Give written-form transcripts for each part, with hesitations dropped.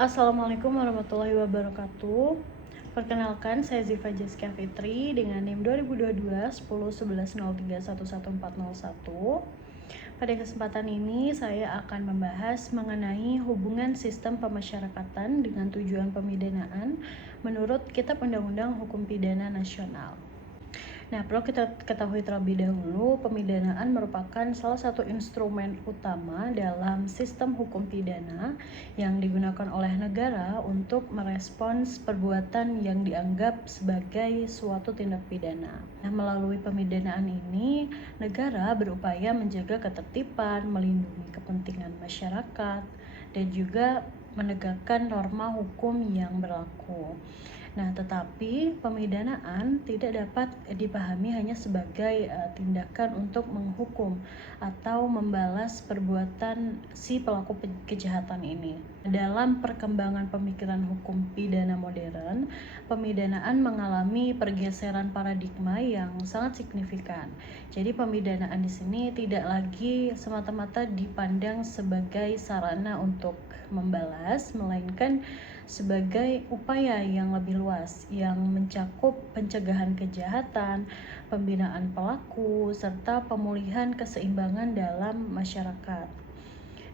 Assalamualaikum warahmatullahi wabarakatuh. Perkenalkan, saya Ziva Jessica Fitri dengan NIM 2022 10 11 03 11401. Pada kesempatan ini saya akan membahas mengenai hubungan sistem pemasyarakatan dengan tujuan pemidanaan menurut Kitab Undang-Undang Hukum Pidana Nasional. Nah, perlu kita ketahui terlebih dahulu, pemidanaan merupakan salah satu instrumen utama dalam sistem hukum pidana yang digunakan oleh negara untuk merespons perbuatan yang dianggap sebagai suatu tindak pidana. Nah, melalui pemidanaan ini, negara berupaya menjaga ketertiban, melindungi kepentingan masyarakat, dan juga menegakkan norma hukum yang berlaku. Nah, tetapi pemidanaan tidak dapat dipahami hanya sebagai tindakan untuk menghukum atau membalas perbuatan si pelaku kejahatan ini. Dalam perkembangan pemikiran hukum pidana modern, pemidanaan mengalami pergeseran paradigma yang sangat signifikan. Jadi pemidanaan di sini tidak lagi semata-mata dipandang sebagai sarana untuk membalas, melainkan sebagai upaya yang lebih luas yang mencakup pencegahan kejahatan, pembinaan pelaku, serta pemulihan keseimbangan dalam masyarakat.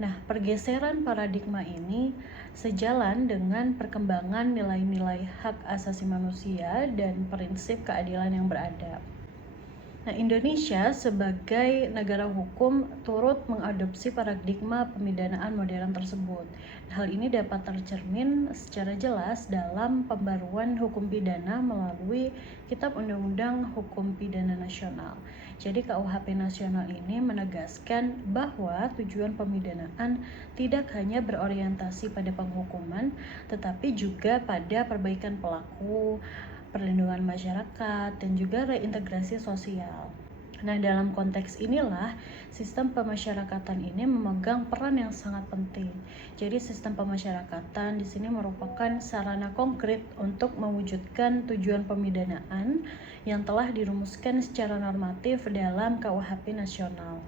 Nah, pergeseran paradigma ini sejalan dengan perkembangan nilai-nilai hak asasi manusia dan prinsip keadilan yang beradab. Nah, Indonesia sebagai negara hukum turut mengadopsi paradigma pemidanaan modern tersebut. Hal ini dapat tercermin secara jelas dalam pembaruan hukum pidana melalui Kitab Undang-Undang Hukum Pidana Nasional. Jadi KUHP Nasional ini menegaskan bahwa tujuan pemidanaan tidak hanya berorientasi pada penghukuman, tetapi juga pada perbaikan pelaku, perlindungan masyarakat, dan juga reintegrasi sosial. Nah, dalam konteks inilah sistem pemasyarakatan ini memegang peran yang sangat penting. Jadi sistem pemasyarakatan di sini merupakan sarana konkret untuk mewujudkan tujuan pemidanaan yang telah dirumuskan secara normatif dalam KUHP nasional.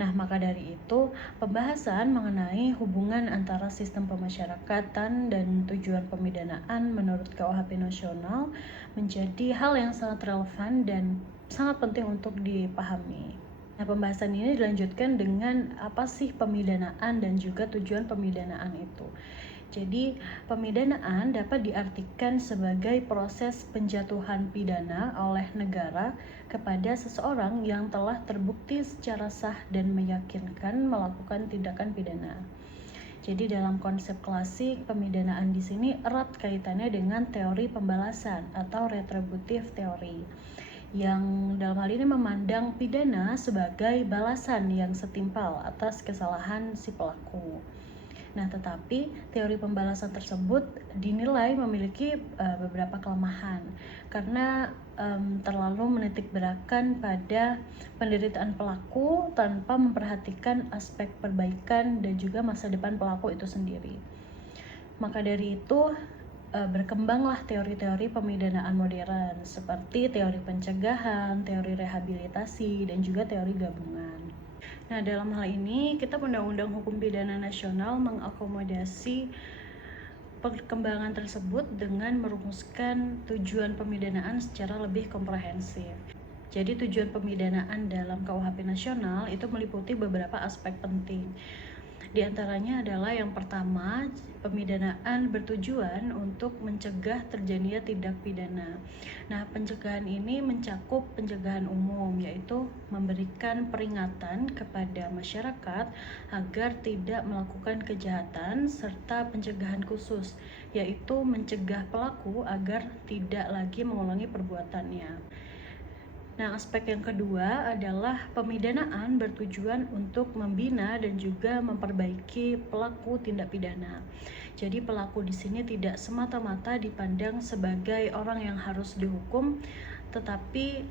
Nah, maka dari itu, pembahasan mengenai hubungan antara sistem pemasyarakatan dan tujuan pemidanaan menurut KUHP nasional menjadi hal yang sangat relevan dan sangat penting untuk dipahami. Nah, pembahasan ini dilanjutkan dengan apa sih pemidanaan dan juga tujuan pemidanaan itu. Jadi, pemidanaan dapat diartikan sebagai proses penjatuhan pidana oleh negara kepada seseorang yang telah terbukti secara sah dan meyakinkan melakukan tindakan pidana. Jadi dalam konsep klasik, pemidanaan di sini erat kaitannya dengan teori pembalasan atau retributive theory, yang dalam hal ini memandang pidana sebagai balasan yang setimpal atas kesalahan si pelaku. Nah, tetapi teori pembalasan tersebut dinilai memiliki beberapa kelemahan karena terlalu menitik beratkan pada penderitaan pelaku tanpa memperhatikan aspek perbaikan dan juga masa depan pelaku itu sendiri. Maka dari itu berkembanglah teori-teori pemidanaan modern seperti teori pencegahan, teori rehabilitasi, dan juga teori gabungan. Nah, dalam hal ini, Kitab Undang-Undang Hukum Pidana Nasional mengakomodasi perkembangan tersebut dengan merumuskan tujuan pemidanaan secara lebih komprehensif. Jadi tujuan pemidanaan dalam KUHP nasional itu meliputi beberapa aspek penting. Di antaranya adalah yang pertama, pemidanaan bertujuan untuk mencegah terjadinya tindak pidana. Nah, pencegahan ini mencakup pencegahan umum, yaitu memberikan peringatan kepada masyarakat agar tidak melakukan kejahatan, serta pencegahan khusus, yaitu mencegah pelaku agar tidak lagi mengulangi perbuatannya. Nah, aspek yang kedua adalah pemidanaan bertujuan untuk membina dan juga memperbaiki pelaku tindak pidana. Jadi pelaku di sini tidak semata-mata dipandang sebagai orang yang harus dihukum, tetapi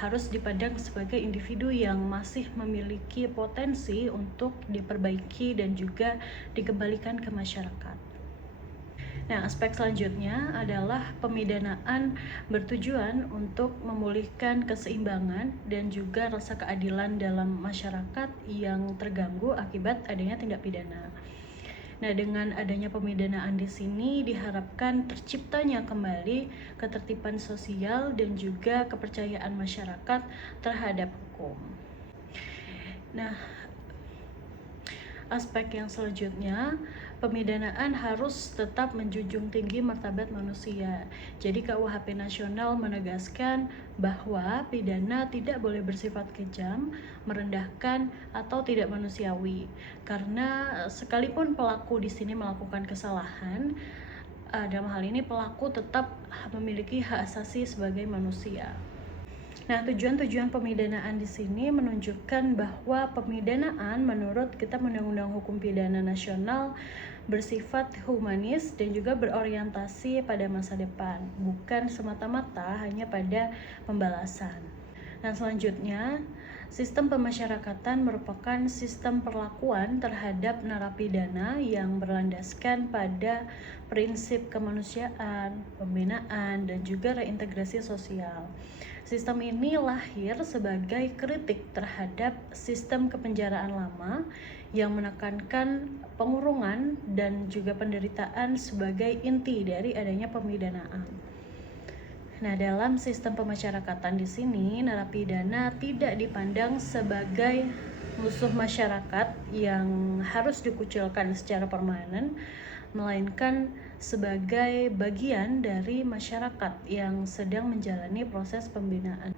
harus dipandang sebagai individu yang masih memiliki potensi untuk diperbaiki dan juga dikembalikan ke masyarakat. Nah, aspek selanjutnya adalah pemidanaan bertujuan untuk memulihkan keseimbangan dan juga rasa keadilan dalam masyarakat yang terganggu akibat adanya tindak pidana. Nah, dengan adanya pemidanaan di sini diharapkan terciptanya kembali ketertiban sosial dan juga kepercayaan masyarakat terhadap hukum. Nah, aspek yang selanjutnya, pemidanaan harus tetap menjunjung tinggi martabat manusia. Jadi KUHP nasional menegaskan bahwa pidana tidak boleh bersifat kejam, merendahkan, atau tidak manusiawi. Karena sekalipun pelaku di sini melakukan kesalahan, dalam hal ini pelaku tetap memiliki hak asasi sebagai manusia. Nah, tujuan-tujuan pemidanaan di sini menunjukkan bahwa pemidanaan menurut Kitab Undang-Undang Hukum Pidana Nasional bersifat humanis dan juga berorientasi pada masa depan, bukan semata-mata hanya pada pembalasan. Nah, selanjutnya, sistem pemasyarakatan merupakan sistem perlakuan terhadap narapidana yang berlandaskan pada prinsip kemanusiaan, pembinaan, dan juga reintegrasi sosial. Sistem ini lahir sebagai kritik terhadap sistem kepenjaraan lama yang menekankan pengurungan dan juga penderitaan sebagai inti dari adanya pemidanaan. Nah, dalam sistem pemasyarakatan di sini, narapidana tidak dipandang sebagai musuh masyarakat yang harus dikucilkan secara permanen, melainkan sebagai bagian dari masyarakat yang sedang menjalani proses pembinaan.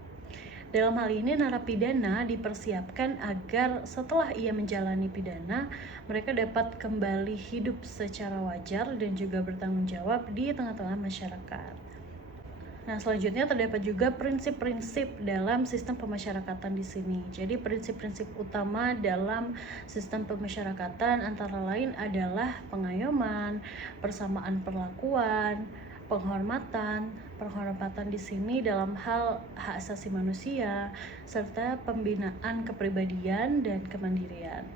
Dalam hal ini, narapidana dipersiapkan agar setelah ia menjalani pidana, mereka dapat kembali hidup secara wajar dan juga bertanggung jawab di tengah-tengah masyarakat. Nah, selanjutnya terdapat juga prinsip-prinsip dalam sistem pemasyarakatan di sini. Jadi, prinsip-prinsip utama dalam sistem pemasyarakatan antara lain adalah pengayoman, persamaan perlakuan, penghormatan di sini dalam hal hak asasi manusia, serta pembinaan kepribadian dan kemandirian.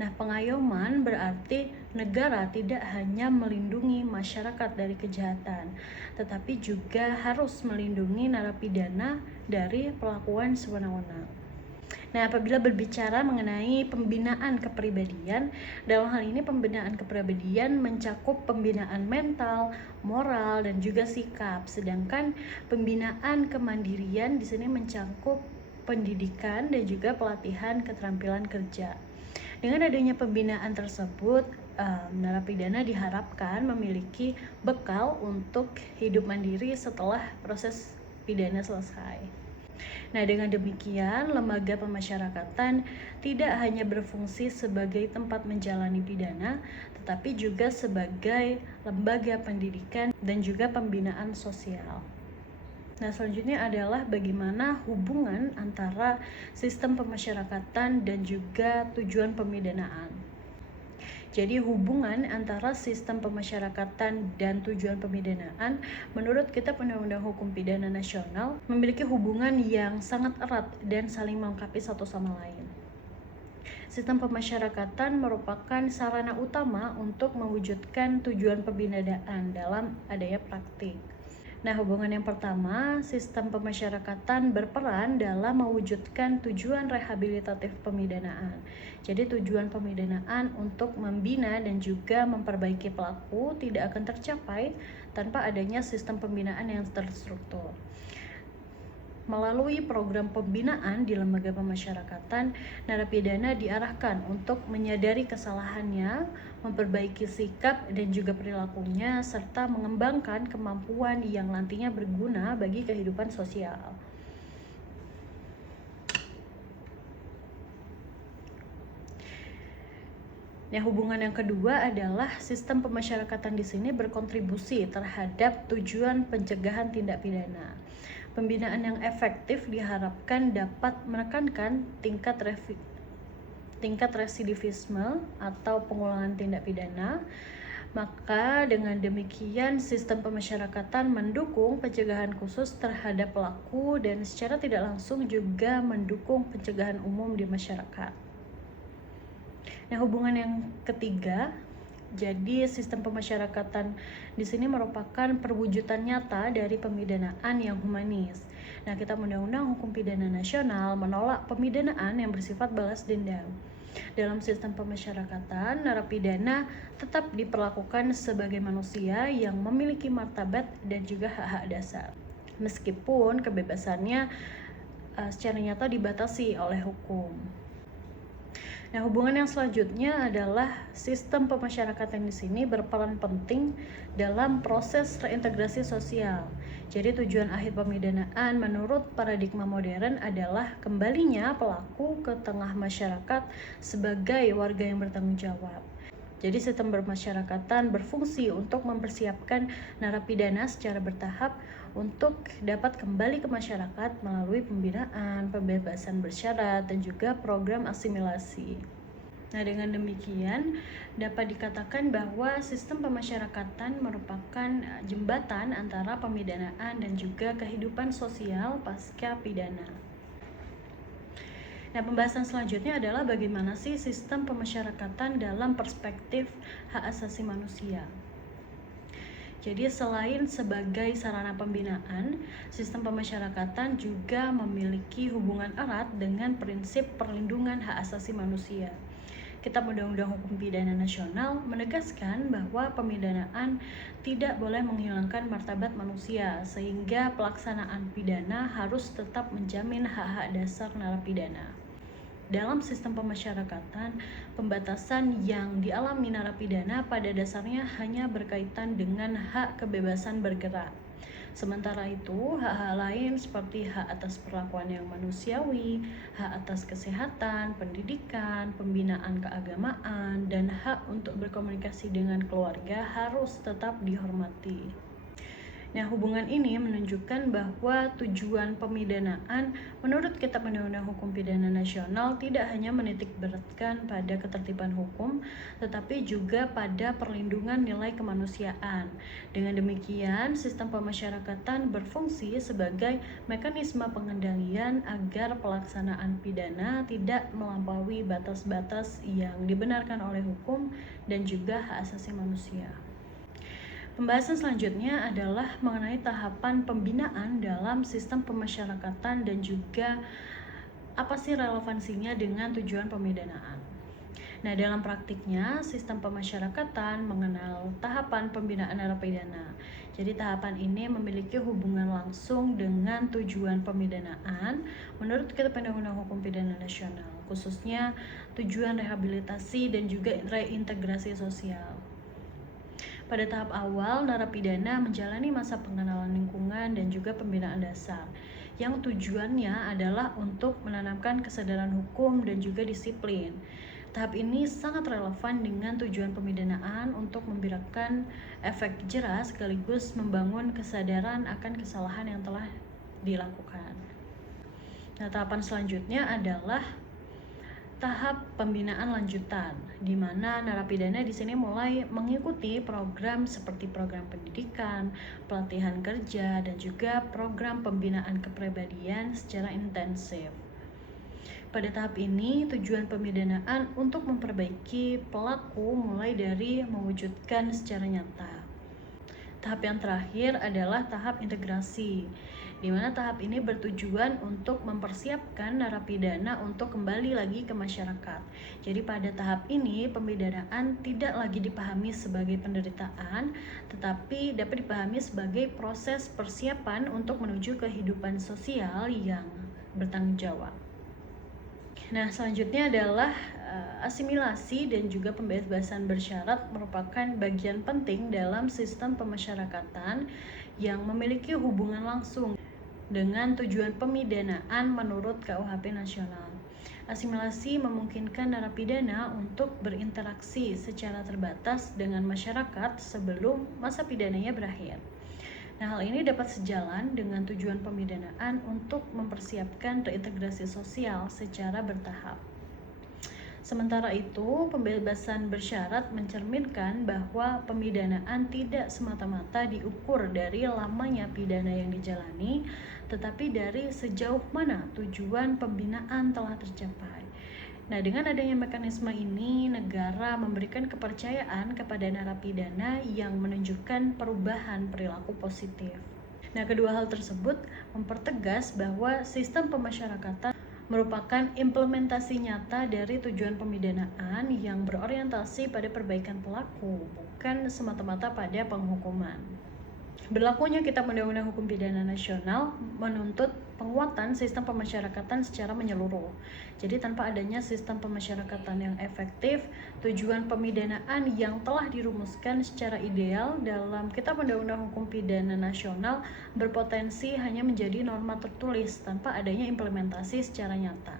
Nah, pengayoman berarti negara tidak hanya melindungi masyarakat dari kejahatan, tetapi juga harus melindungi narapidana dari perlakuan sewenang-wenang. Nah, apabila berbicara mengenai pembinaan kepribadian, dalam hal ini pembinaan kepribadian mencakup pembinaan mental, moral, dan juga sikap. Sedangkan pembinaan kemandirian di sini mencakup pendidikan dan juga pelatihan keterampilan kerja. Dengan adanya pembinaan tersebut, narapidana diharapkan memiliki bekal untuk hidup mandiri setelah proses pidana selesai. Nah, dengan demikian, lembaga pemasyarakatan tidak hanya berfungsi sebagai tempat menjalani pidana, tetapi juga sebagai lembaga pendidikan dan juga pembinaan sosial. Nah, selanjutnya adalah bagaimana hubungan antara sistem pemasyarakatan dan juga tujuan pemidanaan. Jadi, hubungan antara sistem pemasyarakatan dan tujuan pemidanaan menurut Kitab Undang-Undang Hukum Pidana Nasional memiliki hubungan yang sangat erat dan saling melengkapi satu sama lain. Sistem pemasyarakatan merupakan sarana utama untuk mewujudkan tujuan pembinaan dalam adanya praktik. Nah, hubungan yang pertama, sistem pemasyarakatan berperan dalam mewujudkan tujuan rehabilitatif pemidanaan. Jadi, tujuan pemidanaan untuk membina dan juga memperbaiki pelaku tidak akan tercapai tanpa adanya sistem pembinaan yang terstruktur. Melalui program pembinaan di lembaga pemasyarakatan, narapidana diarahkan untuk menyadari kesalahannya, memperbaiki sikap dan juga perilakunya, serta mengembangkan kemampuan yang nantinya berguna bagi kehidupan sosial. Nah, hubungan yang kedua adalah sistem pemasyarakatan di sini berkontribusi terhadap tujuan pencegahan tindak pidana. Pembinaan yang efektif diharapkan dapat menekankan tingkat residivisme atau pengulangan tindak pidana. Maka dengan demikian sistem pemasyarakatan mendukung pencegahan khusus terhadap pelaku dan secara tidak langsung juga mendukung pencegahan umum di masyarakat. Nah, hubungan yang ketiga, jadi sistem pemasyarakatan di sini merupakan perwujudan nyata dari pemidanaan yang humanis. Nah, Kitab Undang-Undang Hukum Pidana Nasional menolak pemidanaan yang bersifat balas dendam. Dalam sistem pemasyarakatan, narapidana tetap diperlakukan sebagai manusia yang memiliki martabat dan juga hak-hak dasar. Meskipun kebebasannya secara nyata dibatasi oleh hukum. Nah, hubungan yang selanjutnya adalah sistem pemasyarakatan di sini berperan penting dalam proses reintegrasi sosial. Jadi tujuan akhir pemidanaan menurut paradigma modern adalah kembalinya pelaku ke tengah masyarakat sebagai warga yang bertanggung jawab. Jadi sistem bermasyarakatan berfungsi untuk mempersiapkan narapidana secara bertahap untuk dapat kembali ke masyarakat melalui pembinaan, pembebasan bersyarat, dan juga program asimilasi. Nah, dengan demikian dapat dikatakan bahwa sistem pemasyarakatan merupakan jembatan antara pemidanaan dan juga kehidupan sosial pasca pidana. Nah, pembahasan selanjutnya adalah bagaimana sih sistem pemasyarakatan dalam perspektif hak asasi manusia. Jadi selain sebagai sarana pembinaan, sistem pemasyarakatan juga memiliki hubungan erat dengan prinsip perlindungan hak asasi manusia. Kitab Undang-Undang Hukum Pidana Nasional menegaskan bahwa pemidanaan tidak boleh menghilangkan martabat manusia, sehingga pelaksanaan pidana harus tetap menjamin hak-hak dasar narapidana. Dalam sistem pemasyarakatan, pembatasan yang dialami narapidana pada dasarnya hanya berkaitan dengan hak kebebasan bergerak. Sementara itu, hak-hak lain seperti hak atas perlakuan yang manusiawi, hak atas kesehatan, pendidikan, pembinaan keagamaan, dan hak untuk berkomunikasi dengan keluarga harus tetap dihormati. Nah, hubungan ini menunjukkan bahwa tujuan pemidanaan menurut Kitab Undang-Undang Hukum Pidana Nasional tidak hanya menitikberatkan pada ketertiban hukum, tetapi juga pada perlindungan nilai kemanusiaan. Dengan demikian, sistem pemasyarakatan berfungsi sebagai mekanisme pengendalian agar pelaksanaan pidana tidak melampaui batas-batas yang dibenarkan oleh hukum dan juga hak asasi manusia. Pembahasan selanjutnya adalah mengenai tahapan pembinaan dalam sistem pemasyarakatan dan juga apa sih relevansinya dengan tujuan pemidanaan. Nah, dalam praktiknya, sistem pemasyarakatan mengenal tahapan pembinaan narapidana. Jadi tahapan ini memiliki hubungan langsung dengan tujuan pemidanaan menurut Kitab Undang-Undang Hukum Pidana Nasional, khususnya tujuan rehabilitasi dan juga reintegrasi sosial. Pada tahap awal, narapidana menjalani masa pengenalan lingkungan dan juga pembinaan dasar, yang tujuannya adalah untuk menanamkan kesadaran hukum dan juga disiplin. Tahap ini sangat relevan dengan tujuan pemidanaan untuk memberikan efek jera sekaligus membangun kesadaran akan kesalahan yang telah dilakukan. Nah, tahapan selanjutnya adalah tahap pembinaan lanjutan, di mana narapidana di sini mulai mengikuti program seperti program pendidikan, pelatihan kerja, dan juga program pembinaan kepribadian secara intensif. Pada tahap ini, tujuan pemidanaan untuk memperbaiki pelaku mulai dari mewujudkan secara nyata. Tahap yang terakhir adalah tahap integrasi, di mana tahap ini bertujuan untuk mempersiapkan narapidana untuk kembali lagi ke masyarakat. Jadi pada tahap ini pemidanaan tidak lagi dipahami sebagai penderitaan, tetapi dapat dipahami sebagai proses persiapan untuk menuju kehidupan sosial yang bertanggung jawab. Nah, selanjutnya adalah asimilasi dan juga pembebasan bersyarat merupakan bagian penting dalam sistem pemasyarakatan yang memiliki hubungan langsung dengan tujuan pemidanaan menurut KUHP nasional. Asimilasi memungkinkan narapidana untuk berinteraksi secara terbatas dengan masyarakat sebelum masa pidananya berakhir. Nah, hal ini dapat sejalan dengan tujuan pemidanaan untuk mempersiapkan reintegrasi sosial secara bertahap. Sementara itu, pembebasan bersyarat mencerminkan bahwa pemidanaan tidak semata-mata diukur dari lamanya pidana yang dijalani, tetapi dari sejauh mana tujuan pembinaan telah tercapai. Nah, dengan adanya mekanisme ini, negara memberikan kepercayaan kepada narapidana yang menunjukkan perubahan perilaku positif. Nah, kedua hal tersebut mempertegas bahwa sistem pemasyarakatan merupakan implementasi nyata dari tujuan pemidanaan yang berorientasi pada perbaikan pelaku, bukan semata-mata pada penghukuman. Berlakunya Kitab Undang-Undang Hukum Pidana Nasional menuntut penguatan sistem pemasyarakatan secara menyeluruh. Jadi tanpa adanya sistem pemasyarakatan yang efektif, tujuan pemidanaan yang telah dirumuskan secara ideal dalam Kitab Undang-Undang Hukum Pidana Nasional berpotensi hanya menjadi norma tertulis tanpa adanya implementasi secara nyata.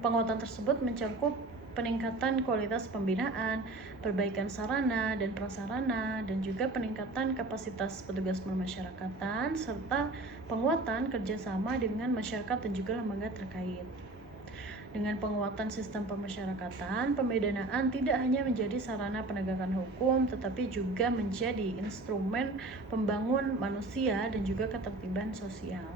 Penguatan tersebut mencakup peningkatan kualitas pembinaan, perbaikan sarana dan prasarana, dan juga peningkatan kapasitas petugas pemasyarakatan, serta penguatan kerjasama dengan masyarakat dan juga lembaga terkait. Dengan penguatan sistem pemasyarakatan, pemidanaan tidak hanya menjadi sarana penegakan hukum, tetapi juga menjadi instrumen pembangun manusia dan juga ketertiban sosial.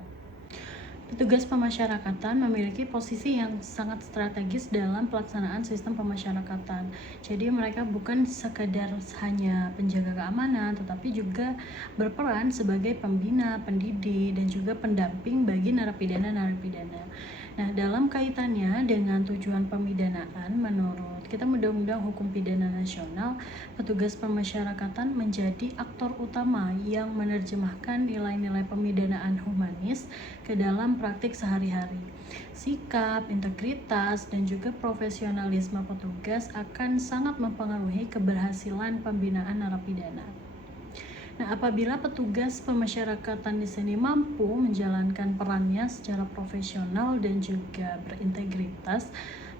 Petugas pemasyarakatan memiliki posisi yang sangat strategis dalam pelaksanaan sistem pemasyarakatan. Jadi mereka bukan sekadar hanya penjaga keamanan, tetapi juga berperan sebagai pembina, pendidik, dan juga pendamping bagi narapidana-narapidana. Nah, dalam kaitannya dengan tujuan pemidanaan, menurut Kitab Undang-Undang Hukum Pidana Nasional, petugas pemasyarakatan menjadi aktor utama yang menerjemahkan nilai-nilai pemidanaan humanis ke dalam praktik sehari-hari. Sikap, integritas, dan juga profesionalisme petugas akan sangat mempengaruhi keberhasilan pembinaan narapidana. Nah, apabila petugas pemasyarakatan di sini mampu menjalankan perannya secara profesional dan juga berintegritas,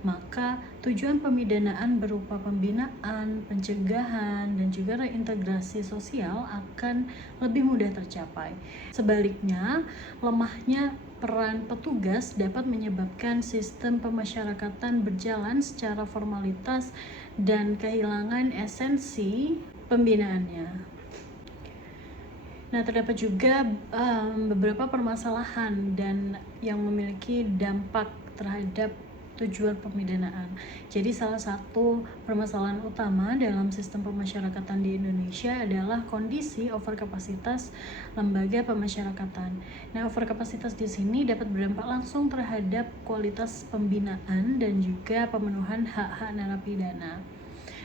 maka tujuan pemidanaan berupa pembinaan, pencegahan, dan juga reintegrasi sosial akan lebih mudah tercapai. Sebaliknya, lemahnya peran petugas dapat menyebabkan sistem pemasyarakatan berjalan secara formalitas dan kehilangan esensi pembinaannya. Nah, terdapat juga beberapa permasalahan dan yang memiliki dampak terhadap tujuan pemidanaan. Jadi salah satu permasalahan utama dalam sistem pemasyarakatan di Indonesia adalah kondisi overkapasitas lembaga pemasyarakatan. Nah, overkapasitas di sini dapat berdampak langsung terhadap kualitas pembinaan dan juga pemenuhan hak-hak narapidana.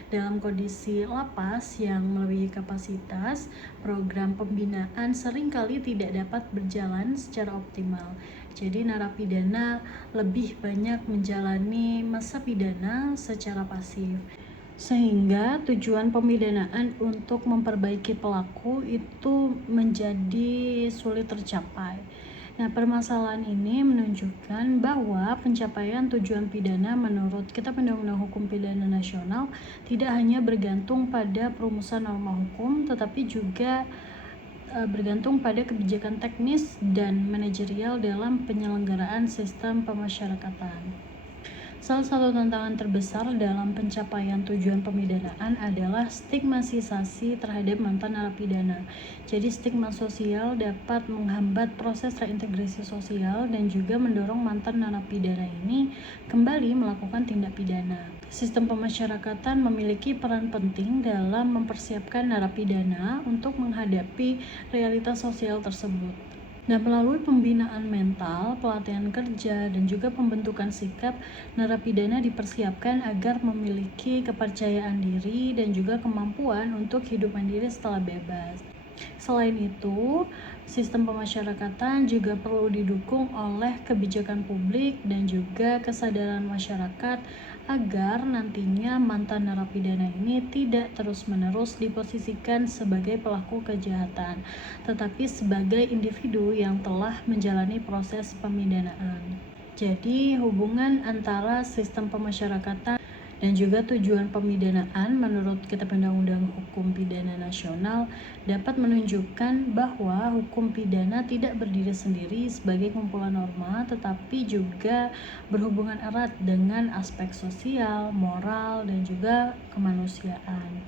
Dalam kondisi lapas yang melebihi kapasitas, program pembinaan seringkali tidak dapat berjalan secara optimal. Jadi narapidana lebih banyak menjalani masa pidana secara pasif. Sehingga tujuan pemidanaan untuk memperbaiki pelaku itu menjadi sulit tercapai. Nah, permasalahan ini menunjukkan bahwa pencapaian tujuan pidana menurut Kitab Undang-Undang Hukum Pidana Nasional tidak hanya bergantung pada perumusan norma hukum, tetapi juga bergantung pada kebijakan teknis dan manajerial dalam penyelenggaraan sistem pemasyarakatan. Salah satu tantangan terbesar dalam pencapaian tujuan pemidanaan adalah stigmatisasi terhadap mantan narapidana. Jadi stigma sosial dapat menghambat proses reintegrasi sosial dan juga mendorong mantan narapidana ini kembali melakukan tindak pidana. Sistem pemasyarakatan memiliki peran penting dalam mempersiapkan narapidana untuk menghadapi realitas sosial tersebut. Nah, melalui pembinaan mental, pelatihan kerja, dan juga pembentukan sikap, narapidana dipersiapkan agar memiliki kepercayaan diri dan juga kemampuan untuk hidup mandiri setelah bebas. Selain itu, sistem pemasyarakatan juga perlu didukung oleh kebijakan publik dan juga kesadaran masyarakat agar nantinya mantan narapidana ini tidak terus-menerus diposisikan sebagai pelaku kejahatan, tetapi sebagai individu yang telah menjalani proses pemidanaan. Jadi, hubungan antara sistem pemasyarakatan dan juga tujuan pemidanaan menurut Kitab Undang-Undang Hukum Pidana Nasional dapat menunjukkan bahwa hukum pidana tidak berdiri sendiri sebagai kumpulan norma, tetapi juga berhubungan erat dengan aspek sosial, moral, dan juga kemanusiaan.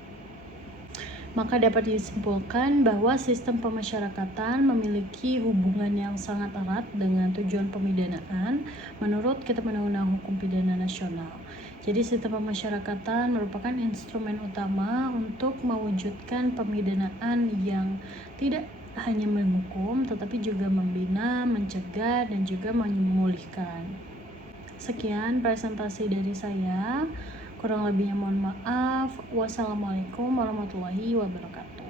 Maka dapat disimpulkan bahwa sistem pemasyarakatan memiliki hubungan yang sangat erat dengan tujuan pemidanaan menurut Kitab Undang-Undang Hukum Pidana Nasional. Jadi sistem pemasyarakatan merupakan instrumen utama untuk mewujudkan pemidanaan yang tidak hanya menghukum, tetapi juga membina, mencegah, dan juga memulihkan. Sekian presentasi dari saya. Kurang lebihnya mohon maaf. Wassalamualaikum warahmatullahi wabarakatuh.